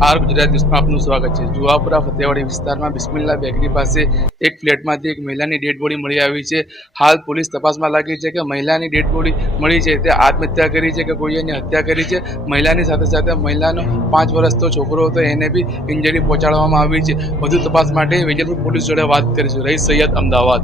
R Gujarat ન્યૂઝમાં આપનું સ્વાગત છે। જુહાપુરા ફતેવાડી વિસ્તારમાં બિસ્મિલ્લા બેકરી પાસે એક ફ્લેટમાંથી એક મહિલાની ડેડ બોડી મળી આવી છે। હાલ પોલીસ તપાસમાં લાગી છે કે મહિલાની ડેડ બોડી મળી છે તે આત્મહત્યા કરી છે કે કોઈ એની હત્યા કરી છે। મહિલાની સાથે સાથે મહિલાનો 5 વર્ષનો છોકરો હતો એને બી ઇન્જરી પહોંચાડવામાં આવી છે। વધુ તપાસ માટે વેજલપુર પોલીસ જોડે વાત કરીશું। રહીશ સૈયદ, અમદાવાદ।